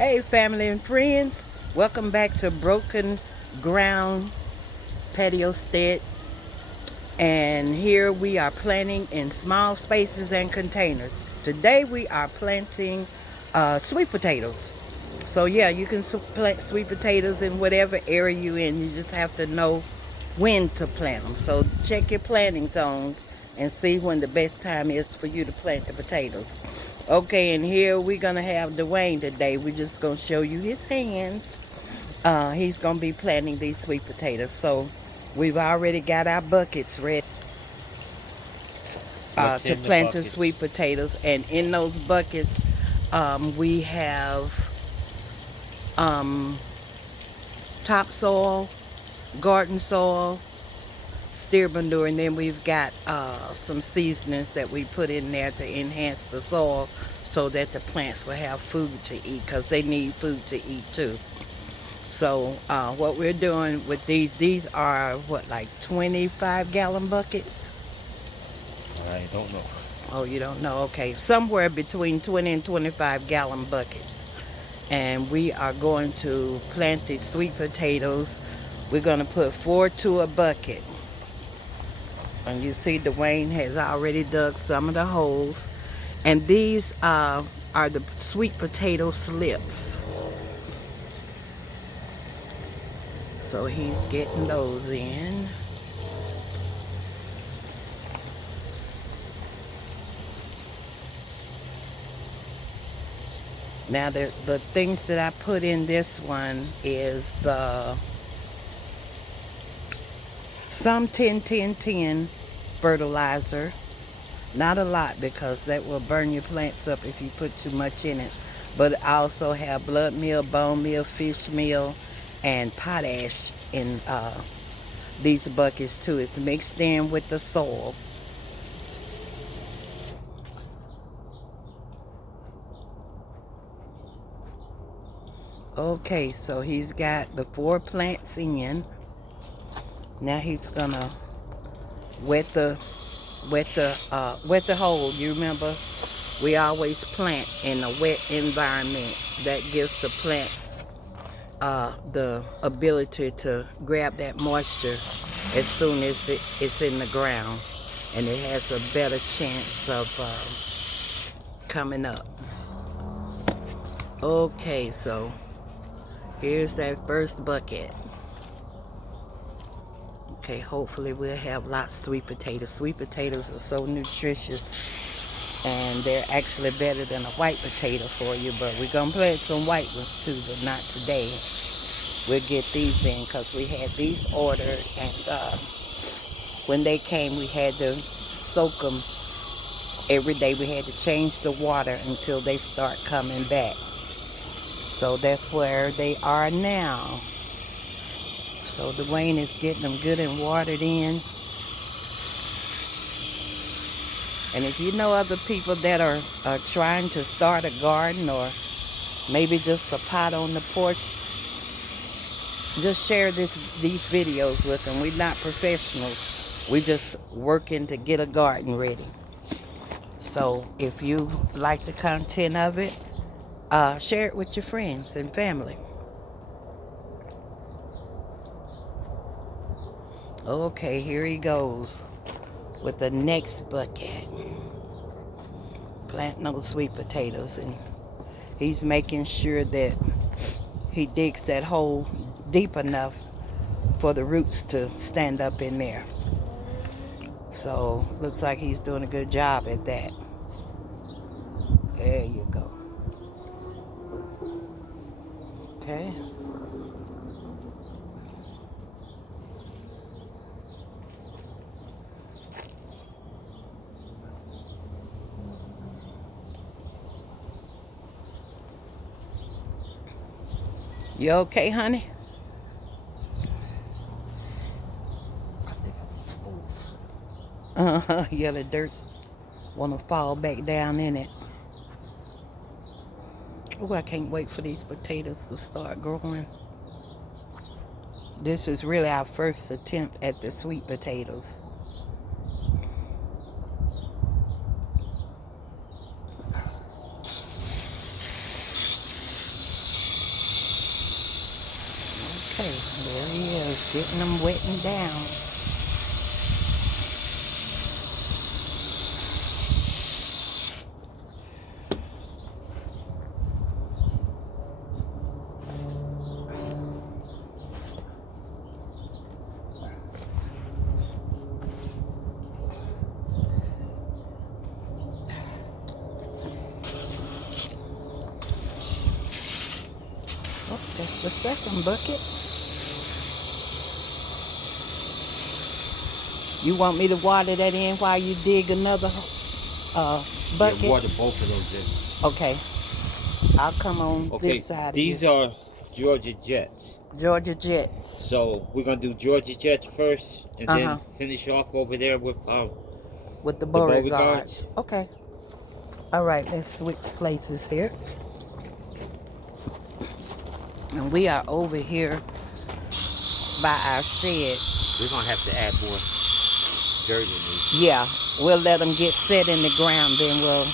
Hey, family and friends, welcome back to Broken Ground Patio Stead. And here we are planting in small spaces and containers. Today we are planting sweet potatoes. So yeah, you can plant sweet potatoes in whatever area you're in. You just have to know when to plant them. So check your planting zones and see when the best time is for you to plant the potatoes. Okay, and here we're gonna have Dwayne today. We're just gonna show you his hands. He's gonna be planting these sweet potatoes. So we've already got our buckets ready What's to in the plant the sweet buckets? potatoes, and in those buckets, we have um, topsoil, garden soil, steer manure, and then we've got some seasonings that we put in there to enhance the soil so that the plants will have food to eat because they need food to eat too. So what we're doing with these are what, like 25-gallon buckets? I don't know. Oh, you don't know? Okay, somewhere between 20 and 25-gallon buckets. And we are going to plant these sweet potatoes. We're going to put 4 to a bucket. And you see Dwayne has already dug some of the holes. And these are the sweet potato slips. So he's getting those in. Now the things that I put in this one is the some 10-10-10 fertilizer. Not a lot because that will burn your plants up if you put too much in it. But I also have blood meal, bone meal, fish meal, and potash in these buckets too. It's mixed in with the soil. Okay, so he's got the 4 plants in. Now he's gonna wet the wet the hole. You remember we always plant in a wet environment. That gives the plant the ability to grab that moisture as soon as it's in the ground, and it has a better chance of coming up. Okay, so here's that first bucket. Okay, hopefully we'll have lots of sweet potatoes. Sweet potatoes are so nutritious, and they're actually better than a white potato for you, but we're gonna plant some white ones too, but not today. We'll get these in because we had these ordered, and when they came we had to soak them every day. We had to change the water until they start coming back. So that's where they are now. So Dwayne is getting them good and watered in. And if you know other people that are trying to start a garden, or maybe just a pot on the porch, just share these videos with them. We're not professionals. We're just working to get a garden ready. So if you like the content of it, share it with your friends and family. Okay, here he goes with the next bucket. Planting those sweet potatoes, and he's making sure that he digs that hole deep enough for the roots to stand up in there. So looks like he's doing a good job at that. There you go. Okay. You okay, honey? Yeah, the dirt's wanna fall back down in it. Oh, I can't wait for these potatoes to start growing. This is really our first attempt at the sweet potatoes. Okay, there he is, getting them wet and down. Oh, that's the second bucket. You want me to water that in while you dig another bucket? Yeah, water both of those in. Okay. I'll come on Okay, this side of these you. are Georgia Jets. Georgia Jets. So we're gonna do Georgia Jets first, and Uh-huh. then finish off over there with With the Beauregards. Beauregards. Okay. All right, let's switch places here. And we are over here by our shed. We're gonna have to add more dirt in these. Yeah, we'll let them get set in the ground, then we'll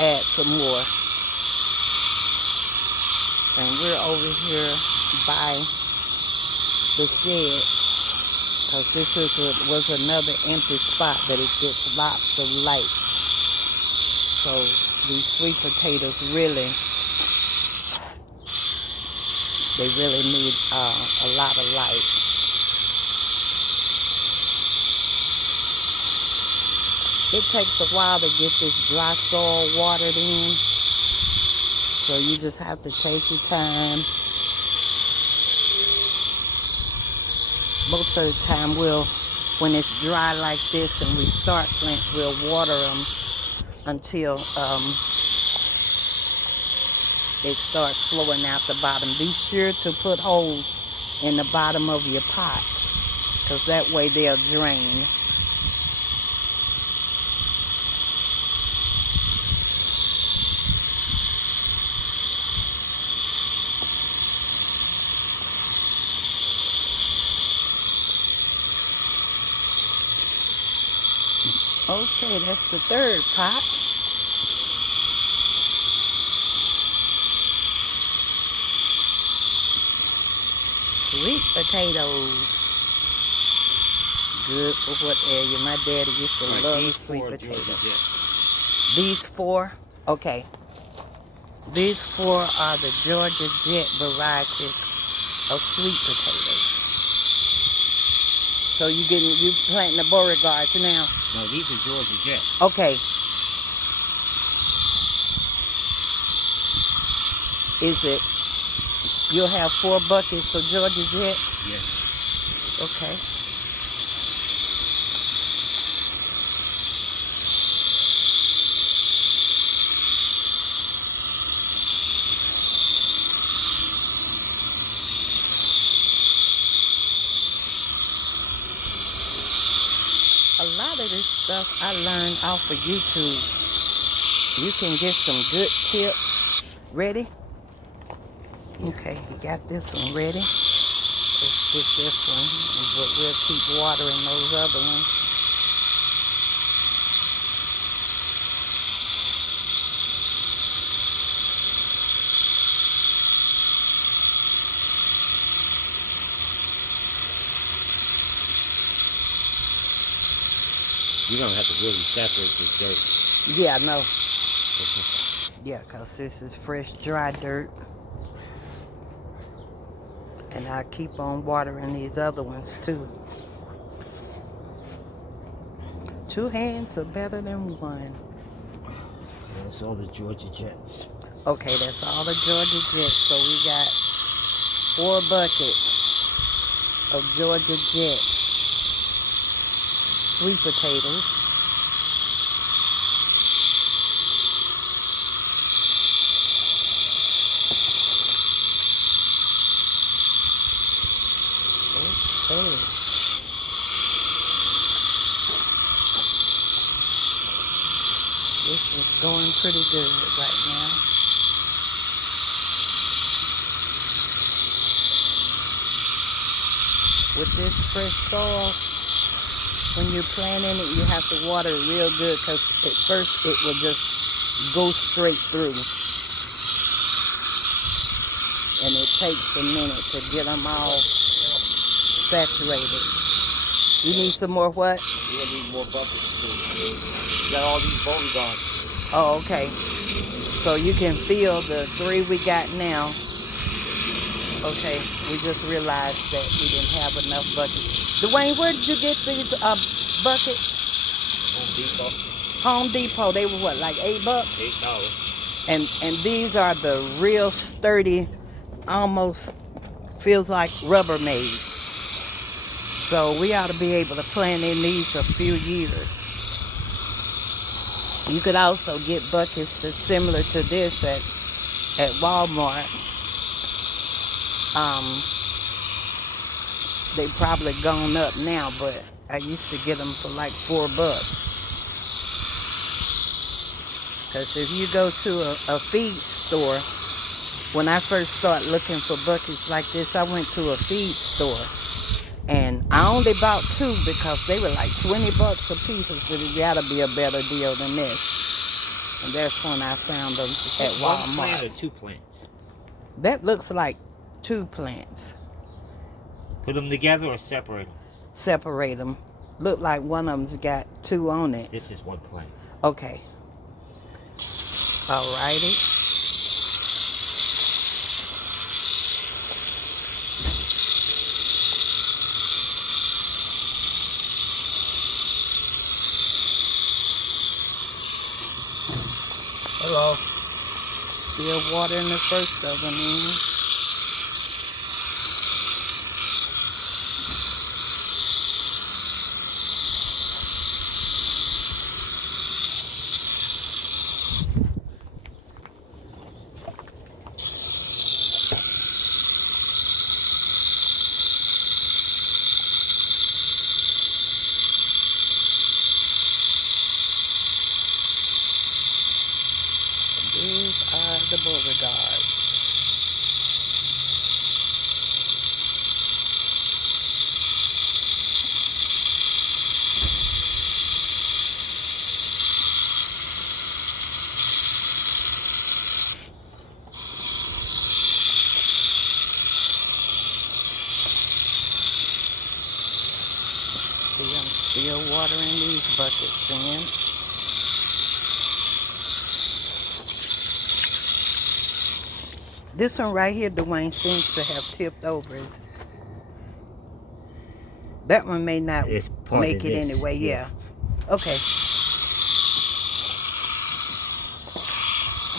add some more. And we're over here by the shed, because this was another empty spot, but it gets lots of light. So these sweet potatoes really need a lot of light. It takes a while to get this dry soil watered in, so you just have to take your time. Most of the time when it's dry like this and we start plants, we'll water them until it starts flowing out the bottom. Be sure to put holes in the bottom of your pots, because that way they'll drain. Okay, that's the third pot. Sweet potatoes. Good for what area? My daddy used to love sweet potatoes. These four? Okay. These four are the Georgia Jet variety of sweet potatoes. So you planting the Beauregards now? No, these are Georgia Jets. Okay. Is it? You'll have 4 buckets of Georgia Jet? Yes. Okay. A lot of this stuff I learned off of YouTube. You can get some good tips. Ready? Okay, you got this one ready. Let's get this one, but we'll keep watering those other ones. You're gonna have to really separate this dirt. Yeah, no. Yeah, because this is fresh, dry dirt. And I keep on watering these other ones too. 2 hands are better than one. That's all the Georgia Jets. Okay, that's all the Georgia Jets. So we got 4 buckets of Georgia Jets sweet potatoes. Okay. This is going pretty good right now. With this fresh soil, when you're planting it, you have to water it real good, because at first it will just go straight through. and it takes a minute to get them all saturated. You need some more what? We need more buckets too. Got all these bowling gone. Oh, okay. So you can feel the 3 we got now. Okay, we just realized that we didn't have enough buckets. Dwayne, where did you get these buckets? Home Depot. Home Depot. They were what, like $8? $8. And these are the real sturdy, almost feels like Rubbermaid. So we ought to be able to plant in these a few years. You could also get buckets that's similar to this at Walmart. They probably gone up now, but I used to get them for like $4. Because if you go to a feed store, when I first started looking for buckets like this, I went to a feed store. And I only bought 2 because they were like $20 a piece. I said, it gotta be a better deal than this. And that's when I found them at Walmart. 1 plant or 2 plants? That looks like 2 plants. Put them together or separate them? Separate them. Look like one of them's got 2 on it. This is 1 plant. Okay. Alrighty. Hello. Still watering the first of them in. These are the Beauregards. See, I'm still watering these buckets in. This one right here, Dwayne, seems to have tipped over. That one may not make it anyway. Yeah. Okay.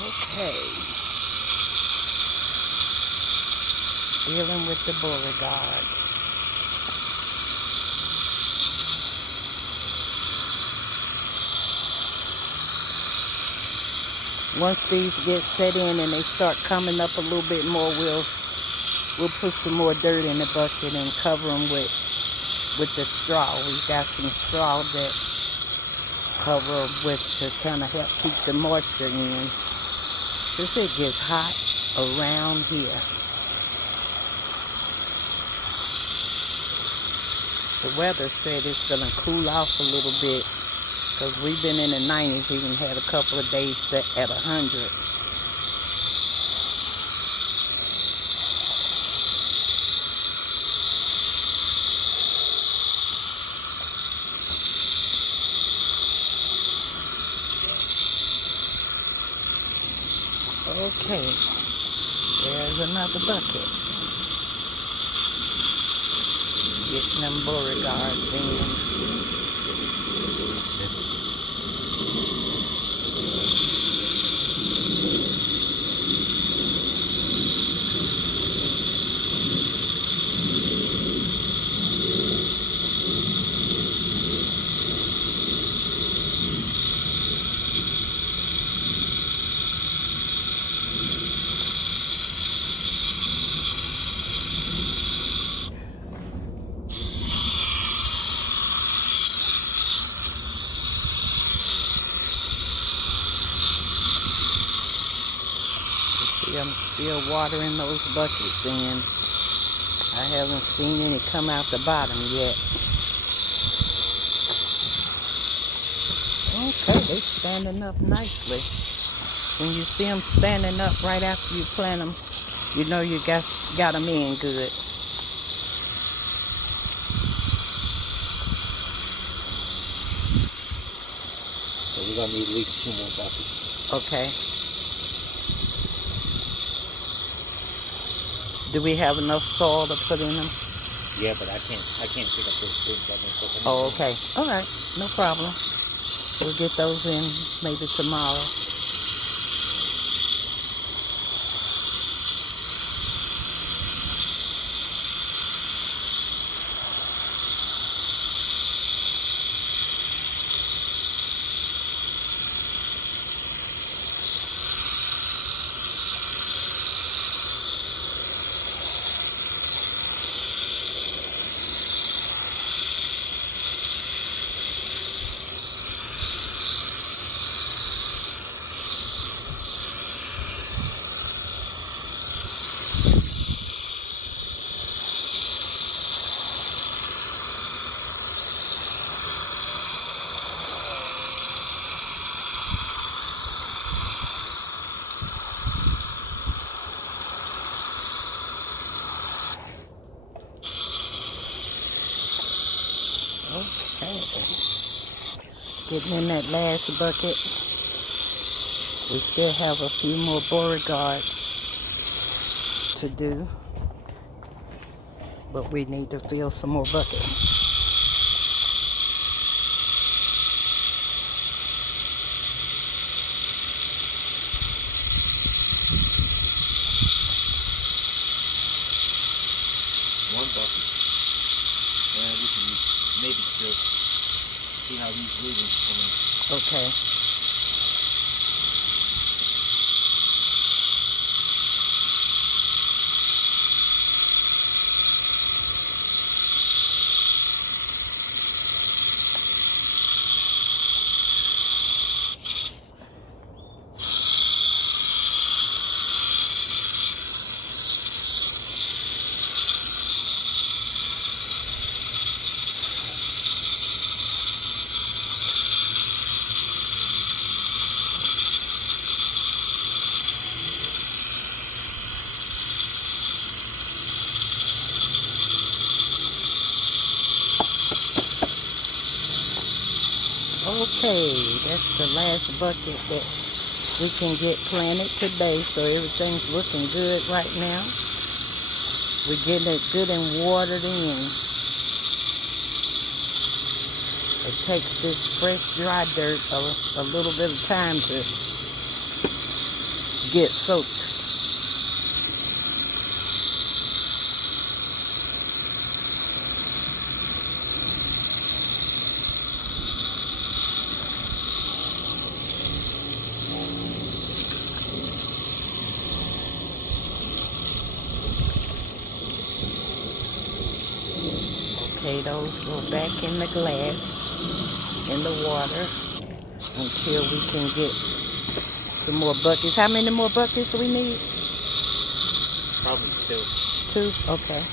Okay. Dealing with the Beauregard. Once these get set in and they start coming up a little bit more, we'll put some more dirt in the bucket and cover them with the straw. We've got some straw that cover with to kind of help keep the moisture in. This it gets hot around here. The weather said it's gonna cool off a little bit, because we've been in the 90s, even had a couple of days at 100. Okay, there's another bucket. Getting them Beauregards in. See, I'm still watering those buckets in. I haven't seen any come out the bottom yet. Okay, they're standing up nicely. When you see them standing up right after you plant them, You know you got them in good. So we're gonna need at least 2 more buckets. Okay. Do we have enough soil to put in them? Yeah, but I can't pick up those things. I've been cooking. Oh, okay. All right. No problem. We'll get those in maybe tomorrow. Okay. Getting in that last bucket. We still have a few more Beauregards to do, but we need to fill some more buckets. One bucket. And we can use maybe 2. See how these leavings come in. Okay. Okay, that's the last bucket that we can get planted today, so everything's looking good right now. We're getting it good and watered in. It takes this fresh, dry dirt a little bit of time to get soaked. Okay, those go back in the glass, in the water, until we can get some more buckets. How many more buckets do we need? Probably 2. 2? Okay.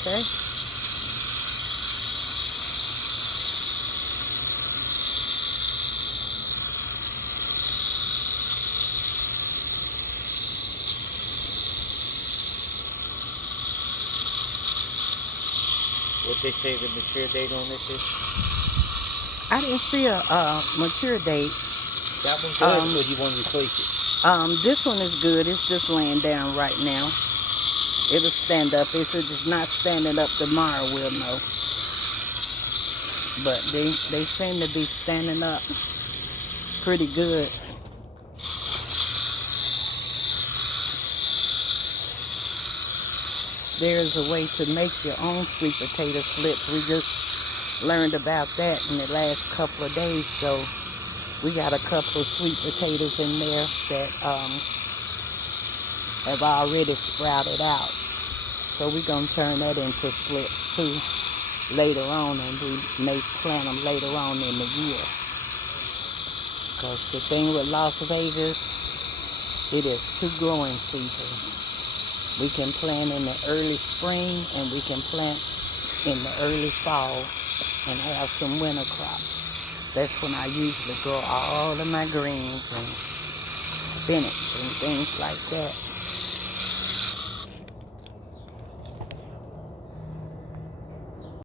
Okay. What they say the mature date on this is? I didn't see a mature date. That one's good, or do you want to replace it? This one is good. It's just laying down right now. It'll stand up. If it is not standing up tomorrow, we'll know. But they seem to be standing up pretty good. There's a way to make your own sweet potato slips. We just learned about that in the last couple of days. So we got a couple of sweet potatoes in there that have already sprouted out. So we're going to turn that into slips too. later on, and we may plant them later on in the year. Because the thing with Las Vegas, it is 2 growing seasons. We can plant in the early spring and we can plant in the early fall and have some winter crops. That's when I usually grow all of my greens and spinach and things like that.